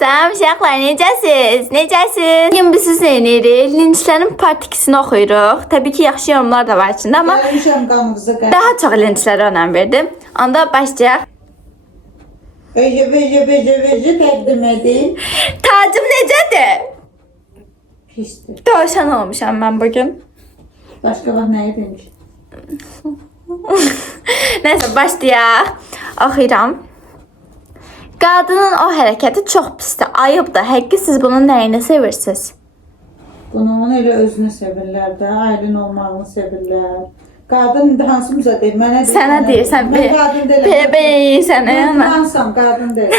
Salam uşaqlar, necəsiz? Necəsiz? Bugün biz sizə eləyirik. Linçlərin part 2-sini oxuyuruq. Təbii ki, yaxşı yorumlar da var içində, amma daha çox linçlərə önəm verdim. Onda başlayaq. Vece təqdim edin. Tacım necədir? Pisdir. Dövşən olmuşam mən bugün. Başqa vaxt nəyi demiş? Nəysə, başlayaq. Oxuyuram. Qadının o hərəkəti çox pisdir. Ayıbdır. Həqiqi siz bunun nəyini sevirsiniz? Bunun elə özünü sevirlər də, aylin olmağını sevirlər. Qadın hansımıza deyir, mənə deyir. Sənə deyirsən, sənə yana. Mən hansam, qadın deyir.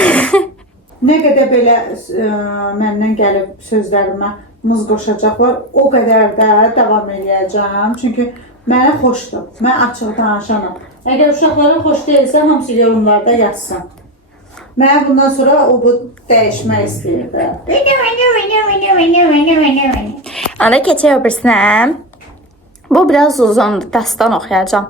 Nə qədər belə məndən gəlib sözlərimə muz qoşacaqlar, o qədər də davam edəcəm. Çünki mənə xoşdur. Mən açıq danışanam. Əgər uşaqlara xoş deyilsə, hamısı yorumlarda yazsın. Mən bundan sonra o bu dəyişmək istəyirdi. Ana keçək öbürsinə. Bu biraz uzundur. Dastan oxuyacağım.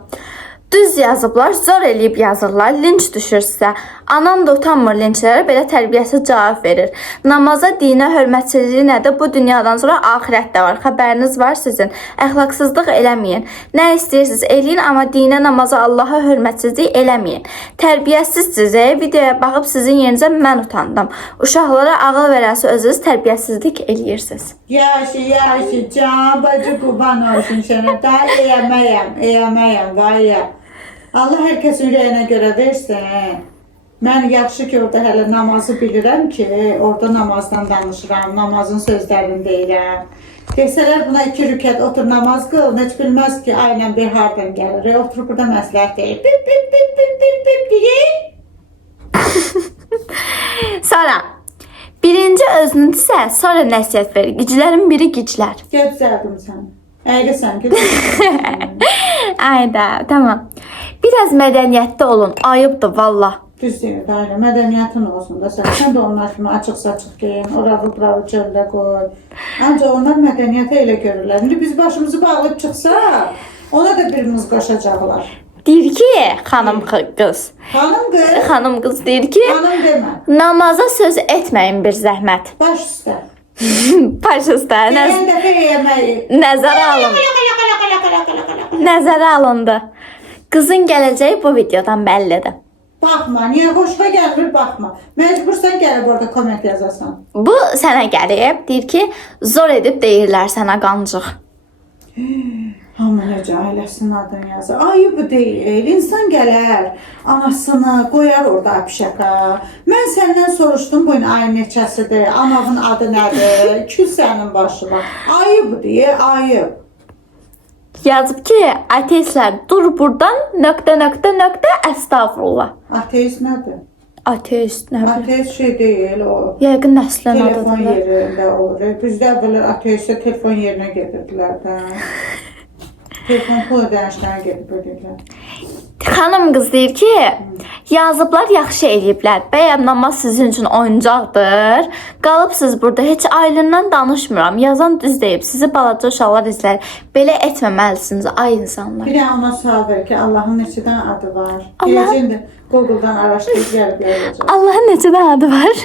Düz yazıblar, zor eləyib yazırlar, linç düşür sizə. Anam da utanmır linçlərə, belə tərbiyəsiz cavab verir. Namaza, dinə hörmətsizliyi nədir? Bu dünyadan sonra axirət də var. Xəbəriniz var sizin. Əxlaqsızlıq eləməyin. Nə istəyirsiniz eləyin, amma dinə, namaza, Allaha hörmətsizlik eləməyin. Tərbiyəsizsiniz. Videoya baxıb sizin yerinizə mən utandım. Uşaqlara ağıl verəsi özünüz tərbiyəsizlik eləyirsiniz. Yaşı, can bacı qurban olsun sənə. Daha eyəməyəm, vay. Allah hər kəsin ürəyinə görə versin. Mən yaxşı ki, orada hələ namazı bilirəm ki, orada namazdan danışıram, namazın sözlərini deyirəm. Desələr buna 2 rükət otur namaz qıl, heç bilməz ki, aynen bir hardan gəlir. Otur burada məsləhət deyir. Bip deyir. Sonra birinci özünüzsə, sonra nəsihət verir. Giclərin biri giclər. Gözlədim səni. Əyrəsən, gözlədim. Ayda, tamam. Biraz mədəniyyətli olun. Ayıbdır valla. Düz deyir, ailə. Mədəniyyətin olsun da sən. Sən də onlar kimi açıq-saçıq geyin, oravı-buravı çöldə qoy. Ancaq onlar mədəniyyəti elə görürlər. İndi biz başımızı bağlayıb çıxsa, ona da birimiz qaşacaqlar. Deyir ki, xanım qız. Xanım qız? Xanım qız deyir ki, Xanım demə. namaza söz etməyin bir zəhmət. Baş üstə. Baş üstə. Deyən dəfə yeməyi. Nəzərə alındı. Qızın gələcəyi bu videodan bəllidir. Baxma, niyə xoşuna gəlmir, baxma. Məcbursan gəlib orada komment yazasan. Bu sənə gəlib, deyir ki, zor edib deyirlər sənə qancıq. Amma necə ailəsinin adını yazır. Ayıbı deyil, insan gələr, anasını qoyar orada apişaka. Mən səndən soruşdum bu ayın neçəsidir, anavın adı nədir, kül sənin başına. Ayıbı deyil, ayıb. Yazıb ki, ateistlər dur buradan, nöqtə, əstağfurullah. Ateist nədir? Ateist, nə bilim. Ateist şey deyil, o. Yəqin nəslən Telefon adıdır. yerində olur. Bizdə əvvəllər ateistə telefon yerinə gedirdilər də. Telefon pul ödənişlərə gedib ödəyirlər. Xanım qız deyir ki, yazıblar yaxşı eləyiblər. Bəyəm namaz sizin üçün oyuncaqdır. Qalıbsınız burada, heç aylından danışmıram. Yazan düz deyib, sizi balaca uşaqlar izlər. Belə etməməlisiniz, ay insanlar. Bir də ona sual ver ki, Allahın neçədən adı var? Allah- Deyəcəm də Google'dan araşdırıb gəlib gələcək. Allahın neçədən adı var?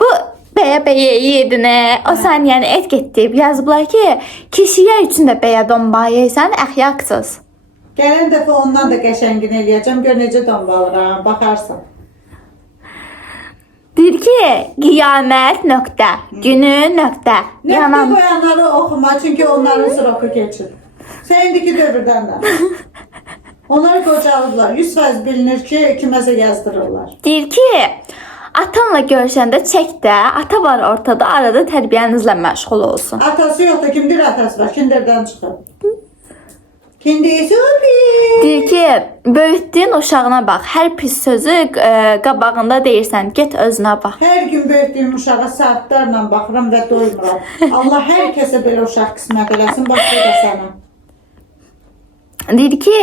Bu bəyə yedinə, o saniyəni et get deyib yazıblar ki, kişiyə üçün də bəyə domba yeysən, əxyaqsız. Gələn dəfə ondan da qəşəngin eləyəcəm. Gör necə dombalıram, baxarsan. Deyir ki, qiyamət nöqtə, günü nöqtə. Nöqtə qoyanları oxuma, çünki onların sıroku keçir. Sən indiki dövrdən də. Onlar qocalıblar. 100% bilinir ki, kiməsə yazdırırlar. Deyir ki, atanla görüşəndə çək də, ata var ortada, arada tərbiyənizlə məşğul olsun. Atası yoxdur, kimdir atası var? Kinderdən çıxıb. Kindisi obi. Deyir ki, böyütdüyün uşağına bax, hər pis sözü qabağında deyirsən, get özünə bax. Hər gün böyütdüyüm uşağa saatlarla baxıram və doymuram. Allah hər kəsə belə uşaq qismət eləsin, başqa da sənə. Deyir ki,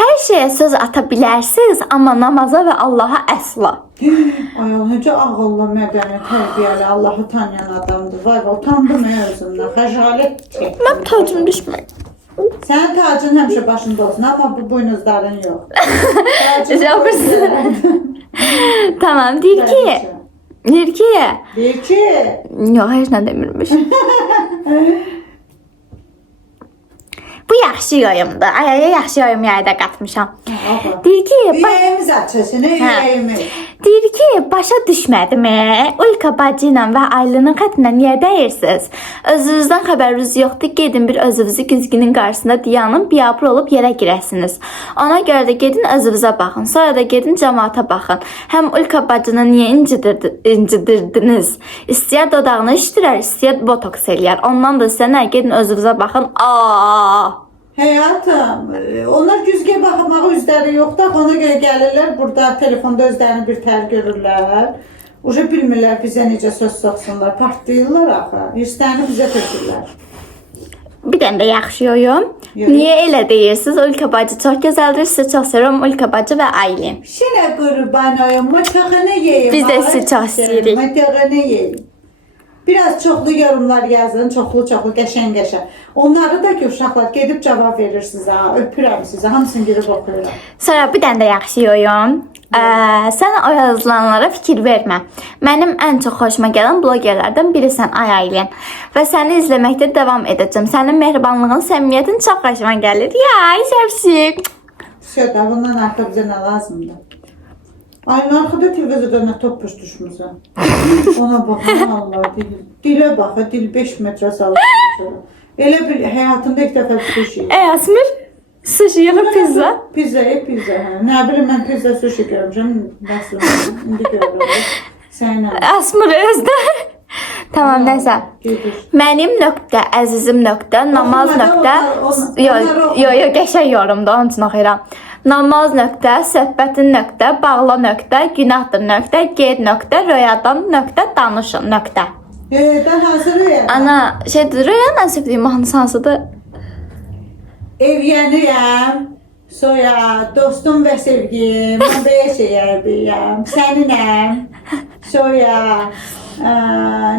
hər şeyə söz ata bilərsiniz, amma namaza və Allaha əsla. Ay, necə ağıllı, mədəni, tərbiyəli, Allahı tanıyan adamdır. Vay, utandım özümdən, xəcalət çəkdim. Mən tacım düşmək. Sənin tacın həmişə başında olsun, amma bu buynuzların yox. Tacın Yapırsın. Tamam, deyir ki. Deyir ki. Deyir ki. Yox, heç nə demirmiş. Bu yaxşı yoyumdur. Ay, yaxşı yoyum yayda qatmışam. Deyir ki, Ürəyimiz açılsın, ürəyimiz. deyir ki, başa düşmədimi? Ulka bacı ilə və Aylının xətrinə niyə dəyirsiniz? Özünüzdən xəbəriniz yoxdur. Gedin bir özünüzü güzgünün qarşısında dayanın, biabır olub yerə girəsiniz. Ona görə də gedin özünüzə baxın. Sonra da gedin cəmaata baxın. Həm Ulka bacını niyə incidirdiniz? İstəyər dodağını işdirər, istəyər botoks eləyər. Ondan da sizə nə? Gedin özünüzə baxın. Həyatım, onlar güzgə baxmağa üzləri yoxdur. Ona görə gəlirlər, burada telefonda özlərini bir tər görürlər. Uca bilmirlər bizə necə söz soxsunlar. Partlayırlar axı. Hisslərini bizə tökürlər. Bir dənə də yaxşı yoyum. Yox. Niyə elə deyirsiniz? Ulka bacı çox gözəldir. Sizi çox sevirəm. Ulka bacı və Aylin. Şənə qurban oyum, matağını yeyim. Biz də sizi çox istəyirik. Matağını yeyim. Biraz çoxlu yorumlar yazın, çoxlu qəşəng. Onları da ki, uşaqlar gedib cavab verir sizə. Öpürəm sizə, hamısını gedib oxuyuram. Sonra bir dənə də yaxşı yoyum. Sən o yazılanlara fikir vermə. Mənim ən çox xoşuma gələn blogerlərdən birisən Aylin. Və səni izləməkdə davam edəcəm. Sənin mehribanlığın, səmimiyyətin çox xoşuma gəlir. Yay, şəfşik. Södə, bundan arxa bizə nə lazımdır? Ayın arxada televizorda nə toppuş düşmüsən? Ona baxın, Allah dil. Dilə bax, dil 5 metrə salır. Elə bir həyatında ilk dəfə sushi. Əsmir, sushi yoxsa pizza? Pizza, hə. Nə bilim, mən pizza sushi görmüşəm. Bəs indi görürəm. Sənə. Əsmir özdə. Tamam, nəsə. Gedir. Mənim nöqtə, əzizim nöqtə, namaz nöqtə. Yo, qəşəng yorumda, onun üçün oxuyuram. Namaz nöqtə, söhbətin nöqtə, bağla nöqtə, günahdır nöqtə, ged nöqtə, röyadan nöqtə, danışın nöqtə. Dən hazır röya. Ana, şeydir, röyanın ən sevdiyim mahnısı hansıdır? Evlənirəm, soya, dostum və sevgim, mən belə şeylər bilirəm, səninəm, soya,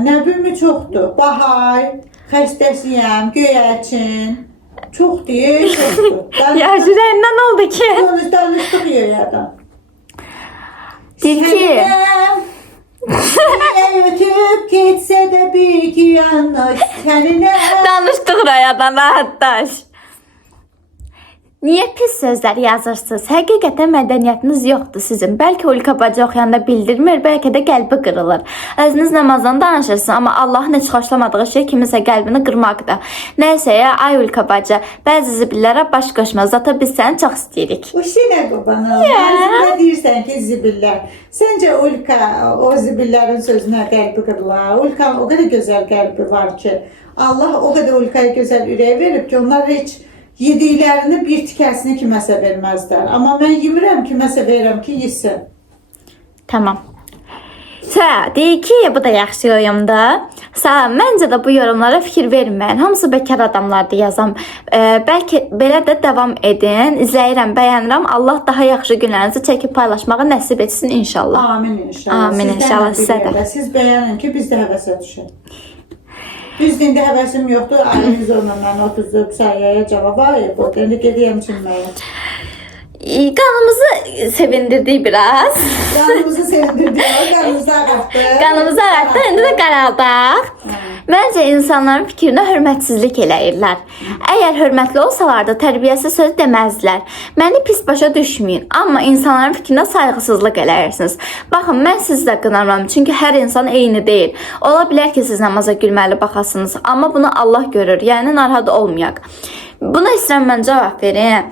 nə bilmi çoxdur, bahay, xəstəsiyəm, göyərçin, çoxdur, çoxdur. Ya, ürəyindən oldu ki. Danışdıq yöyadan. Deyir ki, Səninəm, ötüb getsə də bir iki yanlış, səninəm. danışdıq röyadan, rahatlaş. Niyə pis sözlər yazırsınız? Həqiqətən mədəniyyətiniz yoxdur sizin. Bəlkə Ulka bacı oxuyanda bildirmir, bəlkə də qəlbi qırılır. Özünüz namazdan danışırsınız, amma Allahın heç xoşlamadığı şey kimisə qəlbini qırmaqdır. Nəysə ya, ay Ulka bacı, bəzi zibillərə baş qoşmaz. Zata biz səni çox istəyirik. O şey nə qurban olum? Nə deyirsən ki, zibillər? Səncə Ulka o zibillərin sözünə qəlbi qırılar? Ulka o qədər gözəl qəlbi var ki, Allah o qədər Ulkaya gözəl ürək verib ki, onlar heç yediklərini bir tikəsini kiməsə verməzlər. Amma mən yemirəm, kiməsə verirəm ki, yesin. Tamam. Deyir ki, bu da yaxşı yorumdur. Məncə də bu yorumlara fikir verməyin. Hamısı bekar adamlardır yazam. Bəlkə belə də davam edin. İzləyirəm, bəyənirəm. Allah daha yaxşı günlərinizi çəkib paylaşmağı nəsib etsin inşallah. Amin inşallah. Amin inşallah sizə də. Siz bəyənin ki, biz də həvəsə düşək. Düz indi həvəsim yoxdur. Ayınız onunla mən otuzub səyyəyə cavab ayıb. İndi gedəyəm çinməyə. Qanımızı sevindirdik biraz. Qanımızı sevindirdik, qanımızı ağartdı. Qanımızı ağartdı, indi də qaraldaq. Məncə insanların fikrinə hörmətsizlik eləyirlər. Əgər hörmətli olsalardı, tərbiyəsiz söz deməzdilər. Məni pis başa düşməyin, amma insanların fikrinə sayğısızlıq eləyirsiniz. Baxın, mən sizi də qınamıram, çünki hər insan eyni deyil. Ola bilər ki, siz namaza gülməli baxasınız, amma bunu Allah görür, yəni narahat olmayaq. Buna istəyirəm mən cavab verin.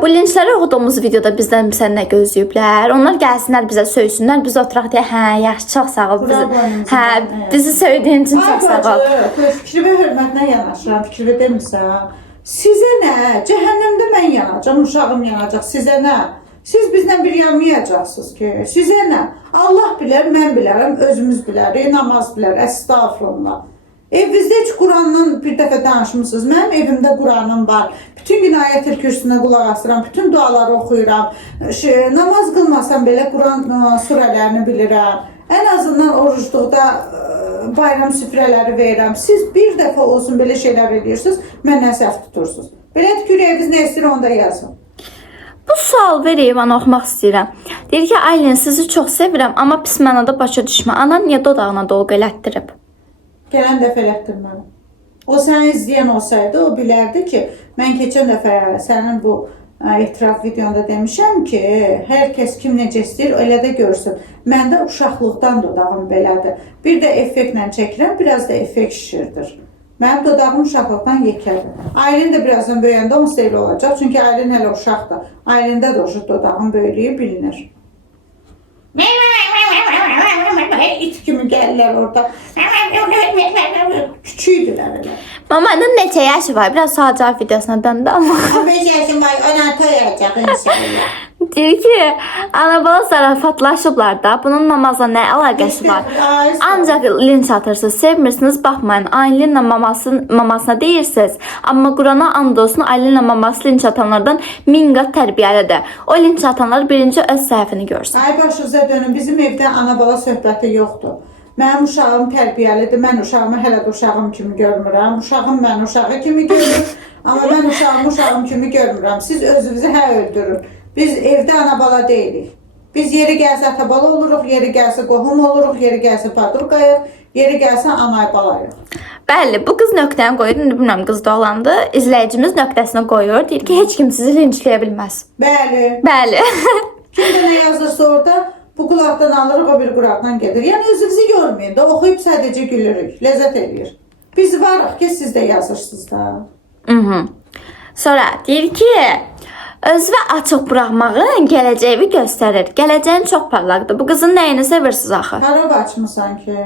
Bu linçləri oxuduğumuz videoda bizdən nə gözləyiblər? Onlar gəlsinlər bizə söysünlər, biz oturaq deyə, hə, yaxşı, çox sağ ol. Bizi söydüyün üçün çox sağ ol. Fikri və hörmətlə yanaşıram, fikri demirsən. Sizə nə? Cəhənnəmdə mən yanacam, uşağım yanacaq. Sizə nə? Siz bizlə bir yanmayacaqsınız ki. Sizə nə? Allah bilər, mən bilərəm, özümüz bilərik, namaz bilər, əstağfurullah. Evinizdə heç Qurandan bir dəfə danışmısınız. Mənim evimdə Quranım var. Bütün gün ayət-el kürsüsünə qulaq asıram, bütün duaları oxuyuram. Namaz qılmasam belə Quran surələrini bilirəm. Ən azından orucluqda bayram süfrələri verirəm. Siz bir dəfə olsun belə şeylər edirsiniz, məndən səhv tutursunuz. Belə ürəyiniz nə istəyir onda yazın. Bu sual vereyim, ana oxumaq istəyirəm. Deyir ki, Aylin, sizi çox sevirəm, amma pis mənada başa düşmə. Ana niyə dodağına dolğu elətdirib? Gələn dəfə elətdirməm. O səni izləyən olsaydı, o bilərdi ki, mən keçən dəfə sənin bu etiraf videonda demişəm ki, hər kəs kim necə istəyir, elə də görsün. Məndə uşaqlıqdan dodağım belədir. Bir də effektlə çəkirəm, biraz da effekt şişirdir. Mənim dodağım uşaqlıqdan yekədir. Aylin də birazdan böyüyəndə onun seyli olacaq. Çünki Aylin hələ uşaqdır. Aylində də o dodağın böyüklüyü bilinir. İt kimi gəlirlər orada. Küçüydülər elə. Mamanın neçə yaşı var? Biraz sual cavab videosuna döndü amma. 15 yaşım var, 16 olacaq inşallah. Deyir ki, ana-bala zarafatlaşıblar da. Bunun namazla nə əlaqəsi var? Ancaq linç atırsınız, sevmirsiniz, baxmayın. Aylinlə mamasına deyirsiniz. Amma Qurana and olsun, Aylinlə maması linç atanlardan 1000 qat tərbiyəlidir. O linç atanlar birinci öz səhvini görsün. Ay başınıza dönün, bizim evdə ana-bala söhbəti yoxdur. Mənim uşağım tərbiyəlidir, mən uşağımı hələ də uşağım kimi görmürəm. Uşağım mən uşağı kimi görür, amma mən uşağım kimi görmürəm. Siz özünüzü öldürün. Biz evdə ana-bala deyilik. Biz yeri gəlsə ata-bala oluruq, yeri gəlsə qohum oluruq, yeri gəlsə padruqayıq, yeri gəlsə anay-balayıq. Bəli, bu qız nöqtəni qoyur. İndi bilmirəm qızda olandı. İzləyicimiz nöqtəsini qoyur. Deyir ki, heç kim sizi linçləyə bilməz. Bəli. Bəli. Kim də nə yazırsa orada bu qulaqdan alırıq, o bir qulaqdan gedir. Yəni özünüzü görməyin də, oxuyub sadəcə gülürük, ləzzət edir. Biz varıq ki, siz də yazırsınız da. Sonra deyir ki, özünü açıq buraxmağın gələcəyi göstərir. Gələcəyin çox parlaqdır. Bu qızın nəyini sevirsiniz axı? Hara açmısan ki?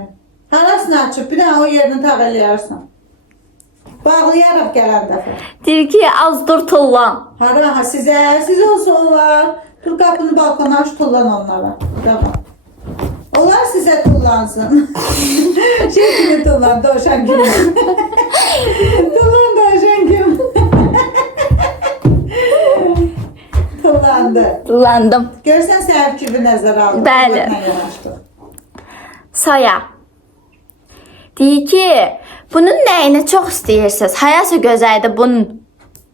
Harasını açıb, bir dənə o yerini tağ eləyərsən. Bağlayaraq gələn dəfə. Deyir ki, az dur tullan. Hara, sizə olsa olar. Dur qapını balkona aç, tullan onlara. Tamam. Onlar sizə tullansın. Kimi tullan, dovşan kimi. Tullan dovşan kimi. Tullandı. Tullandım. Görsən səhər kimi nəzərə aldım. Bəli. Saya. Deyir ki, bunun nəyini çox istəyirsiniz? Hayası gözəldir bunun.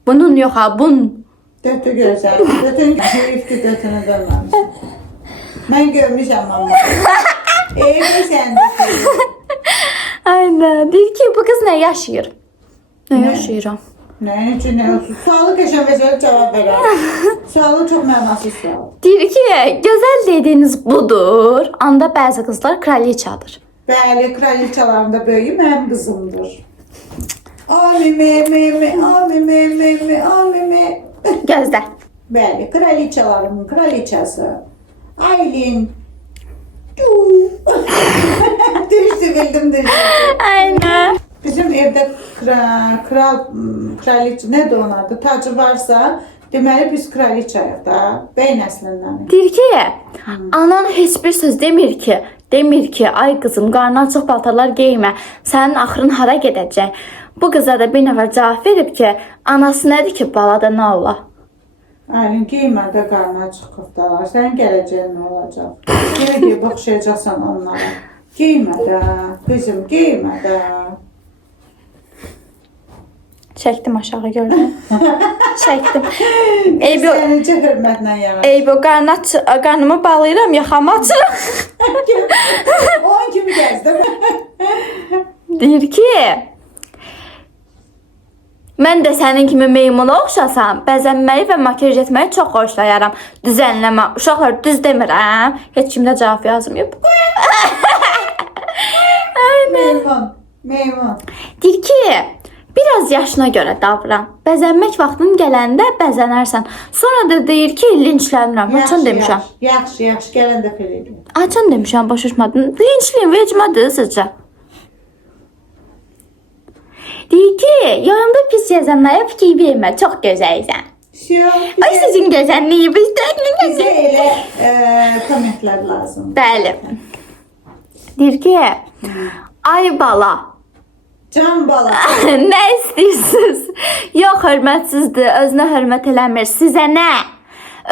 Bunun yox ha, bunun. Dötü gözəl. Dötün heyif ki dötünü dönməmişəm. Mən görmüşəm amma. Eyvə səndə. Aynen. Deyir ki, bu qız nə yaşayır? Nə yaşayıram? Nəyin üçün nə olsun? Sualı qəşəng cavab verər. Sualı çox mənasız sual. Deyir ki, gözəl dediyiniz budur. Anda bəzi qızlar kraliçadır. Bəli, kraliçalarında böyüyü mənim qızımdır. Amime. Gözlə. Bəli, kraliçalarımın kraliçası. Aylin. Bildim. Aynen. Bizim evdə kraliçə, nədir onun adı? Tacı varsa, deməli biz kraliçayıq da, bəy nəslindən. Deyir ki, anan heç bir söz demir ki, ay qızım, qarnı açıq paltarlar geymə, sənin axırın hara gedəcək? Bu qıza da bir nəfər cavab verib ki, anası nədir ki, balada nə ola? Aylin, geymə də qarnı açıq koftalar, sənin gələcəyin nə olacaq? Geyib baxışacaqsan onlara. Geymə də, qızım, geymə də. Çəkdim aşağı gördüm. Çəkdim. Sənicə hörmətlə yanar. Eybo, qarnımı bağlayıram, yaxamı açıram. 10 kimi gəzdim. Deyir ki, mən də sənin kimi meymuna oxşasam, bəzənməyi və makyaj etməyi çox xoşlayaram. Düzənləmə. Uşaqlar düz demirəm. Heç kimdə cavab yazmayıb. Meymun. Deyir ki, biraz yaşına görə davran. Bəzənmək vaxtın gələndə bəzənərsən. Sonra da deyir ki, linçlənirəm. Açın demişəm. Yaxşı, gələn dəfə eləyim. Açın demişəm, başa düşmədin. Linçliyim, vecmədir sizcə. Deyir ki, yanımda pis yazanlara fikir vermə, çox gözəlsən. Ay, sizin gözəlliyinizdə Bizə elə kommentlər lazım. Bəli. Deyir ki, ay bala. Can bala. Nə istəyirsiniz? Yox, hörmətsizdir, özünə hörmət eləmir. Sizə nə?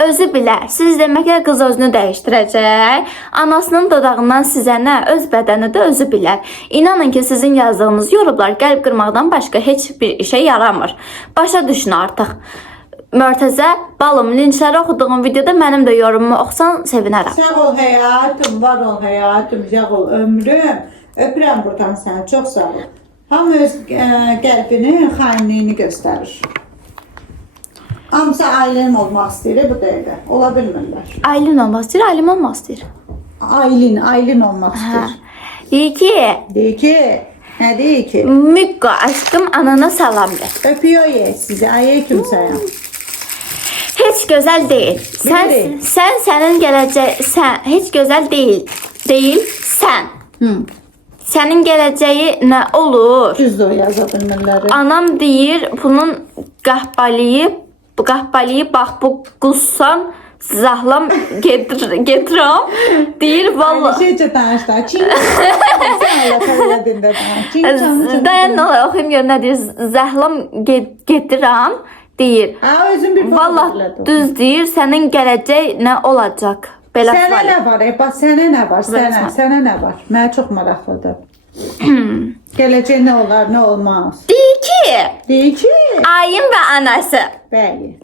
özü bilər. Siz deməklə qız özünü dəyişdirəcək. Anasının dodağından sizə nə, öz bədəni də özü bilər. İnanın ki, sizin yazdığınız yorumlar qəlb qırmaqdan başqa heç bir işə yaramır. Başa düşün artıq. Mörtəzə, balım, linçləri oxuduğum videoda mənim də yorumumu oxusan sevinərəm. Sağ ol həyatım, var ol həyatım, sağ ol ömrüm. Öpürəm buradan səni, çox sağ ol. Hamı öz qəlbini, xainliyini göstərir. Hamısı ailəm olmaq istəyir bu dəqiqə. Ola bilmirlər. Aylin olmaq istəyir, Aylin olmaq istəyir. Aylin olmaq istəyir. Deyir ki, Deyir ki, nə deyir ki? Mükko aşkım anana salam de. Öpüyor sizi, aleyküm selam. Heç gözəl deyil. Deyil. Sənin gələcək, heç gözəl deyil. Deyil, sən. Sənin gələcəyi nə olur? Düzdür o yaza bilmirləri. Anam deyir, bunun qahbalayı bax bu qussan zahlam getirəm. Deyir vallahi. Şeycə danışlar. Çin. Sən Allah təvəllüdündə danış. Dayan nə oxuyum gör nə deyir? Zahlam getirəm deyir. Ha özün bir Vallahi düz deyir, sənin gələcək nə olacaq? Belə sənə nə var? Bax sənə nə var? Sənə nə var? Mənə çox maraqlıdır. Gələcək nə olar, nə olmaz? Deyir ki, ayın və anası. bəyi.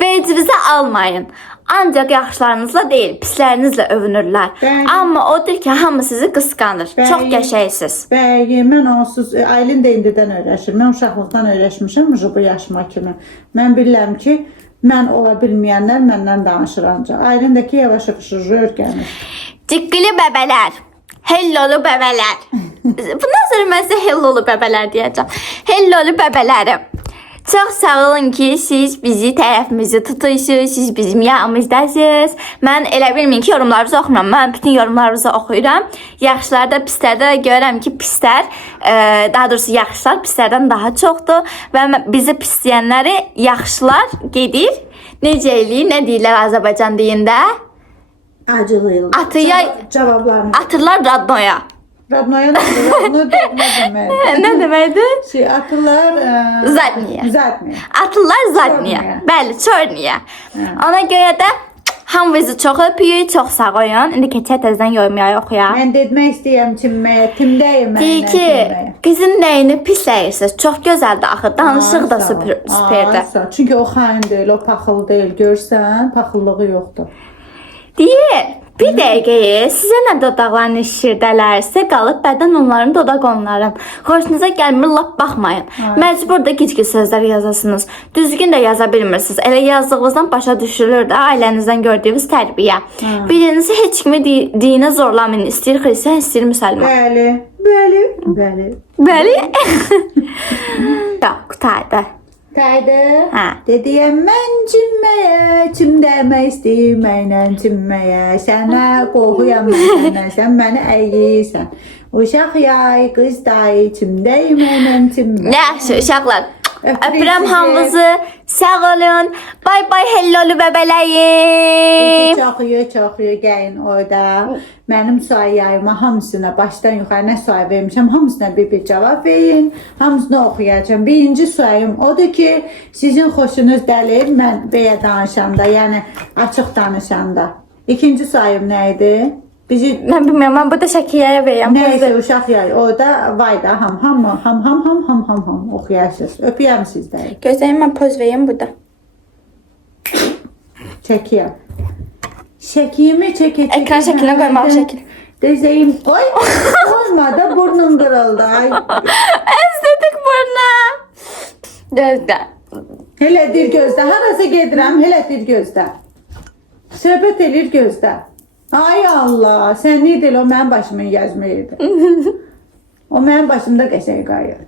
Vecibizə almayın. Ancaq yaxşılarınızla deyil, pislərinizlə övünürlər. Bəli. Amma odur ki, hamı sizi qısqanır. Bəli. Çox qəşəngsiniz. Bəyi, mən onsuz, Aylin də indidən öyrəşir. Mən uşaqlıqdan öyrəşmişəm bu yaşıma kimi. Mən bilirəm ki, mən ola bilməyənlər məndən danışır ancaq. Aylin də ki, yavaş-yavaş öyrənir. Ciqqili bəbələr. Hellolu bəbələr. Bundan sonra mən sizə hellolu bəbələr deyəcəm. Hellolu bəbələrim. Çox sağ olun ki, siz bizi tərəfimizi tutuşursuz, siz bizim yanımızdasınız. Mən elə bilməyin ki, yorumlarınızı oxumuram. Mən bütün yorumlarınızı oxuyuram. Yaxşılarda, pislərdə də görürəm ki, pislər, daha doğrusu yaxşılar pislərdən daha çoxdur. Və bizi pisləyənləri yaxşılar gedir. Necə eləyir, nə deyirlər Azərbaycan dilində? Acılıyım. Cavablarını. Atırlar radnoya. Radnoya nə deməkdir? Nə deməkdir? Atırlar Zadniya. Zadniya. Atırlar zadniya. Bəli, çörniyə. Ona görə də hamınızı çox öpüyük, çox sağ olun. İndi keçək təzədən yorumları oxuyaq. Mən demək istəyirəm timməyə, timdəyim mən. Deyir ki, qızın nəyini pisləyirsiniz? Çox gözəldir axı, danışıq da süperdir. Çünki o xain deyil, o paxıl deyil. Görsən, paxıllığı yoxdur. Deyir, bir dəqiqəyə sizə nə dodaqlarını şişirdələrsə qalıb bədən onların dodaq onların. Xoşunuza gəlmir, lap baxmayın. Məcbur da gic-gic sözlər yazasınız. Düzgün də yaza bilmirsiniz. Elə yazdığınızdan başa düşülür də ailənizdən gördüyünüz tərbiyə. Birinizi heç kimi dinə zorlamayın. İstəyir xristiyan, istəyir müsəlman. Bəli. Qutaydı. Taydı. Hə. Dediyəm mən çimməyə, çimdəmək istəməklə çimməyə. Sənə qorxuyam mən səndən, sən məni əyirsən. Uşaq yay, qız dayı, çimdəyməklə çimməyə. Yaxşı, uşaqlar. Öpürəm hamınızı. Sağ olun. Bay bay hellolu bəbələyim. Çoxuyor gəlin orada. Mənim suay yayıma hamısına başdan yuxarı nə suay vermişəm, hamısına bir cavab verin. Hamısını oxuyacağım. Birinci suayım odur ki, sizin xoşunuz dəlir mən belə danışanda, yəni açıq danışanda. İkinci suayım nə idi? Mən bilmirəm, mən burada şəkillərə verirəm. Nəysə uşaq yay, orada vay da ham oxuyarsınız. Öpüyəm sizləri. Gözləyim, mən poz vereyim burada. Çəkiyəm. Şəkiyimi çəkəcək. Ekran şəklinə qoymalı şəkil. Deyəcəyim, qoy. Olmadı, burnun qırıldı. Əzlədik burna. Gözlə. Hələ dir gözdə. Harasa gedirəm, hələ dir gözdə. Söhbət edir gözdə. Ay Allah, sən nə deyil, o mənim başımın yazmayırdı. O mənim başımda qəşəng qayır.